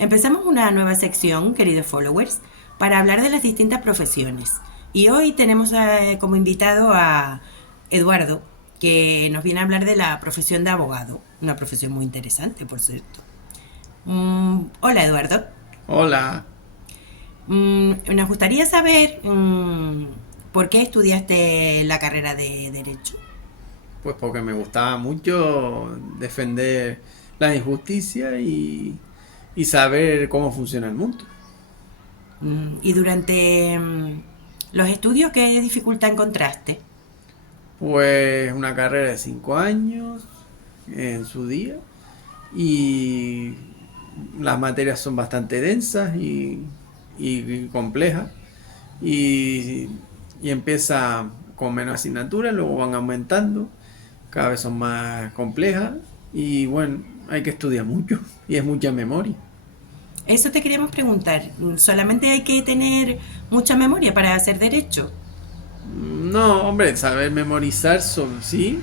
Empezamos una nueva sección, queridos followers, para hablar de las distintas profesiones. Y hoy tenemos como invitado a Eduardo, que nos viene a hablar de la profesión de abogado, una profesión muy interesante, por cierto. Hola, Eduardo. Hola, Nos gustaría saber por qué estudiaste la carrera de Derecho. pues porque me gustaba mucho defender la injusticia y saber cómo funciona el mundo. Y durante los estudios, ¿qué dificultad encontraste? Pues una carrera de 5 años en su día y las materias son bastante densas y complejas y, y empieza con menos asignaturas, luego van aumentando, cada vez son más complejas y bueno, hay que estudiar mucho y es mucha memoria. Eso te queríamos preguntar. ¿Solamente hay que tener mucha memoria para hacer derecho? No, hombre, saber memorizar son sí,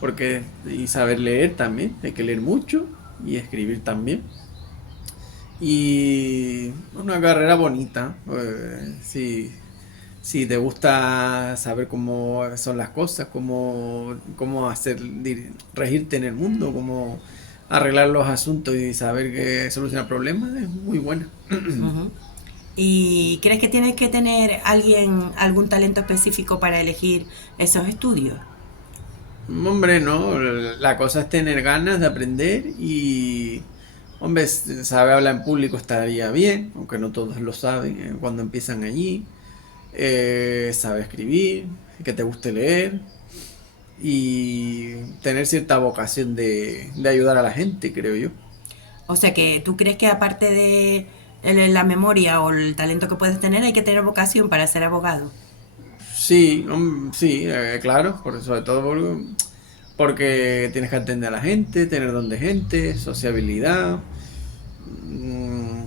porque y saber leer también, hay que leer mucho y escribir también. Y una carrera bonita, si te gusta saber cómo son las cosas, cómo regirte en el mundo, cómo arreglar los asuntos y saber que solucionar problemas, es muy buena. Ujú. ¿Y crees que tienes que tener algún talento específico para elegir esos estudios? Hombre, no, la cosa es tener ganas de aprender y, hombre, saber hablar en público estaría bien, aunque no todos lo saben cuando empiezan allí. Saber escribir, que te guste leer y tener cierta vocación de ayudar a la gente, creo yo. O sea que tú crees que aparte de la memoria o el talento que puedes tener, hay que tener vocación para ser abogado. Sí, sí, claro, sobre todo porque tienes que atender a la gente, tener don de gente, sociabilidad,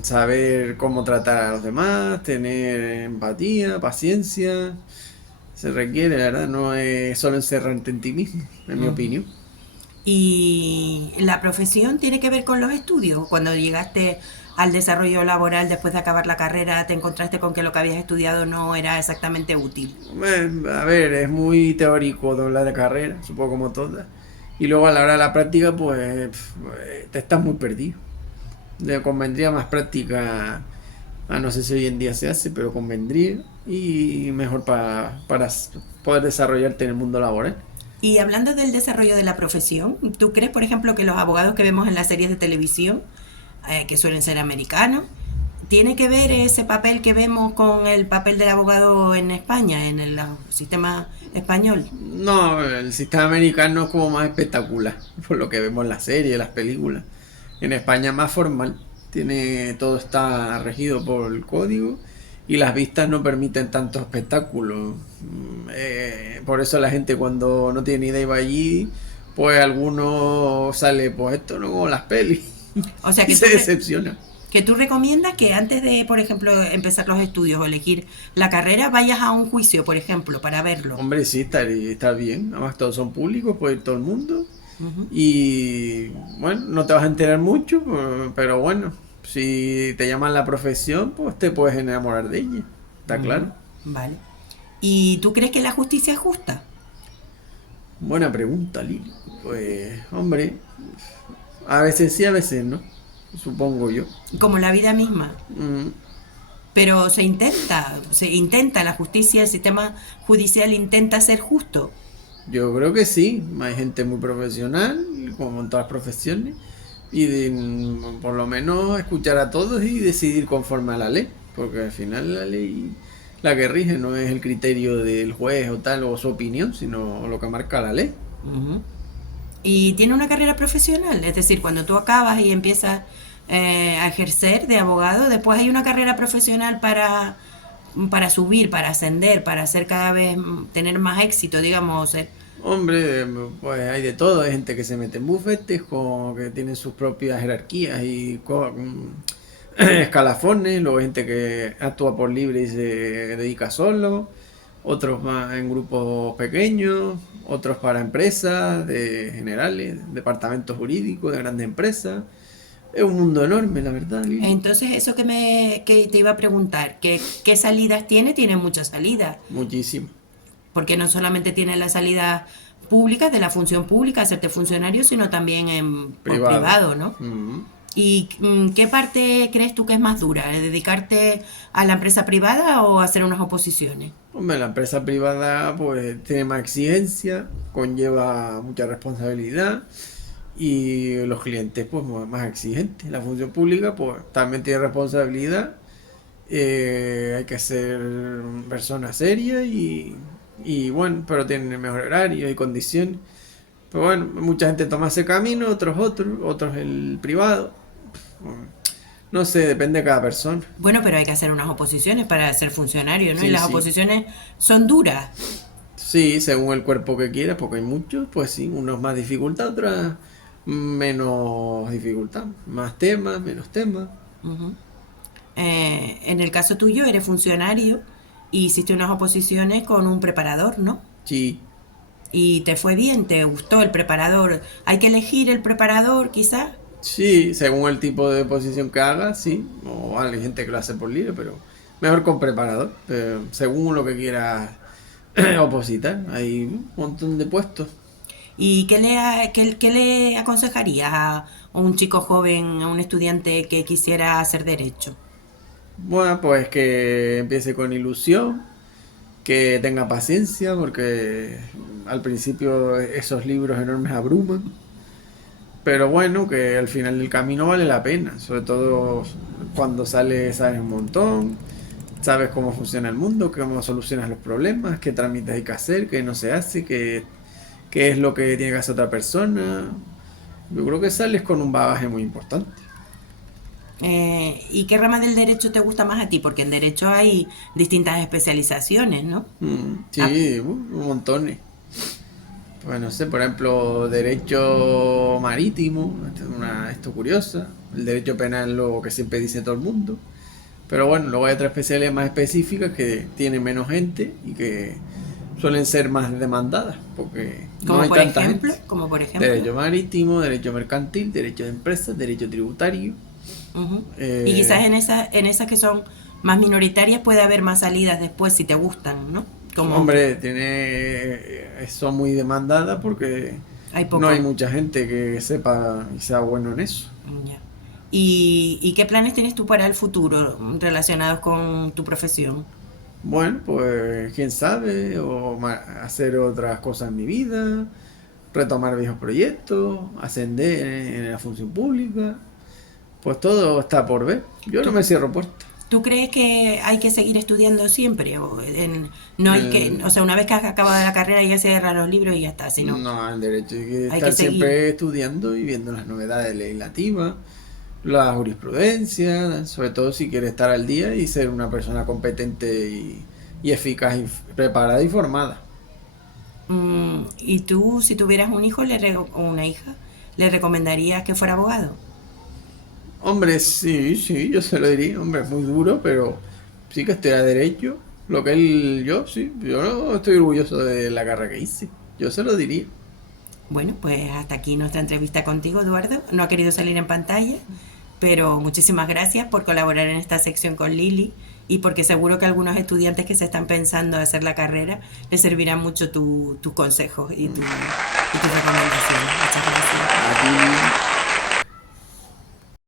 saber cómo tratar a los demás, tener empatía, paciencia. Se requiere, la verdad, no es solo encerrarte en ti mismo, en mi Ujú. opinión. ¿Y la profesión tiene que ver con los estudios? Cuando llegaste al desarrollo laboral después de acabar la carrera, ¿te encontraste con que lo que habías estudiado no era exactamente útil? A ver, es muy teórico doblar de carrera, supongo como todas. Y luego a la hora de la práctica, pues te estás muy perdido. Le convendría más práctica, no sé si hoy en día se hace, pero convendría y mejor para poder desarrollarte en el mundo laboral. Y hablando del desarrollo de la profesión, ¿tú crees, por ejemplo, que los abogados que vemos en las series de televisión, que suelen ser americanos, tiene que ver ese papel que vemos con el papel del abogado en España, en el sistema español? No, el sistema americano es como más espectacular, por lo que vemos en las series, las películas. En España es más formal, todo está regido por el código y las vistas no permiten tanto espectáculo. Por eso la gente cuando no tiene idea y va allí, pues alguno sale, pues esto no como las pelis O sea, y se decepciona. que tú recomiendas que antes de, por ejemplo, empezar los estudios o elegir la carrera, vayas a un juicio, por ejemplo, para verlo. Hombre, sí, está bien. Además, todos son públicos, puede ir todo el mundo. Ujú. Y bueno, no te vas a enterar mucho, pero bueno, si te llaman la profesión, pues te puedes enamorar de ella. Está Ujú. claro. Vale. ¿Y tú crees que la justicia es justa? Buena pregunta, Lili. Pues, hombre, a veces sí, a veces no. Supongo yo. Como la vida misma. Mm, Pero se intenta la justicia, el sistema judicial intenta ser justo. yo creo que sí. Hay gente muy profesional, como en todas las profesiones. Y por lo menos escuchar a todos y decidir conforme a la ley. Porque al final la ley, la que rige, no es el criterio del juez o tal, o su opinión, sino lo que marca la ley. Ujú. Y tiene una carrera profesional, es decir, cuando tú acabas y empiezas a ejercer de abogado, después hay una carrera profesional para subir, para ascender, para hacer cada vez, tener más éxito, digamos. Hombre, pues hay de todo. Hay gente que se mete en bufetes, como que tienen sus propias jerarquías y escalafones. Luego hay gente que actúa por libre y se dedica solo. Otros más en grupos pequeños. Otros para empresas, de generales, departamentos jurídicos de grandes empresas. Es un mundo enorme, la verdad, Lili. Entonces, eso que te iba a preguntar, ¿qué salidas tiene? Tiene muchas salidas, Muchísimo. porque no solamente tiene las salidas públicas de la función pública, hacerte funcionario, sino también por Privado. privado, ¿no? Mm. ¿Y qué parte crees tú que es más dura? ¿Dedicarte a la empresa privada o hacer unas oposiciones? Hombre, la empresa privada pues tiene más exigencia, conlleva mucha responsabilidad y los clientes pues más exigentes. La función pública pues también tiene responsabilidad, hay que ser persona seria y bueno, pero tienen mejor horario y condiciones. Pero bueno, mucha gente toma ese camino, otros el privado. No sé, depende de cada persona. Bueno, pero hay que hacer unas oposiciones para ser funcionario, ¿no? Y Sí, las sí. oposiciones son duras. Sí, según el cuerpo que quiera, porque hay muchos, pues sí, unos más dificultad, otros menos dificultad. Más temas, menos temas. Ujú. En el caso tuyo, eres funcionario y hiciste unas oposiciones con un preparador, ¿no? Sí, Y te fue bien, te gustó el preparador. Hay que elegir el preparador, quizás. sí, según el tipo de posición que haga, sí. O hay gente que lo hace por libre, pero mejor con preparador. Según lo que quiera opositar, hay un montón de puestos. ¿Y qué le aconsejarías a un chico joven, a un estudiante que quisiera hacer derecho? Bueno, pues que empiece con ilusión, que tenga paciencia, porque al principio esos libros enormes abruman. Pero bueno, que al final del camino vale la pena, sobre todo cuando sales sabes un montón, sabes cómo funciona el mundo, cómo solucionas los problemas, qué trámites hay que hacer, qué no se hace, qué es lo que tiene que hacer otra persona. Yo creo que sales con un bagaje muy importante. ¿Y qué rama del derecho te gusta más a ti? Porque en derecho hay distintas especializaciones, ¿no? Ah, Sí, un montón. Pues no sé, por ejemplo, derecho marítimo, esto curiosa, el derecho penal, lo que siempre dice todo el mundo. Pero bueno, luego hay otras especialidades más específicas que tienen menos gente y que suelen ser más demandadas, porque no como hay por tanta ejemplo, gente. como por ejemplo. Derecho marítimo, derecho mercantil, derecho de empresas, derecho tributario. Ujú. Y quizás Eh, en esas que son más minoritarias puede haber más salidas después si te gustan, ¿no? Como Hombre, son muy demandadas porque hay no hay poco. mucha gente que sepa y sea bueno en eso. Ya. Y qué planes tienes tú para el futuro relacionados con tu profesión? Bueno, pues quién sabe, hacer otras cosas en mi vida, retomar viejos proyectos, ascender en la función pública, pues todo está por ver. Yo no ¿Tú, me cierro puertas. tú crees que hay que seguir estudiando siempre? No hay que, El, o sea, una vez que has acabado la carrera ya cierra los libros y ya está, sino no, el derecho hay que hay que estar seguir. siempre estudiando y viendo las novedades legislativas, la jurisprudencia, sobre todo si quieres estar al día y ser una persona competente y eficaz, y preparada y formada. ¿Y tú, si tuvieras un hijo o una hija, le recomendarías que fuera abogado? Hombre, sí, sí, yo se lo diría. Hombre, es muy duro, pero sí que estoy a derecho. Lo que yo, sí, yo no estoy orgulloso de la carrera que hice. Yo se lo diría. Bueno, pues hasta aquí nuestra entrevista contigo, Eduardo. No ha querido salir en pantalla, pero muchísimas gracias por colaborar en esta sección con Lili y porque seguro que a algunos estudiantes que se están pensando hacer la carrera les servirán mucho tus consejos y tus recomendaciones. Muchas gracias. A ti.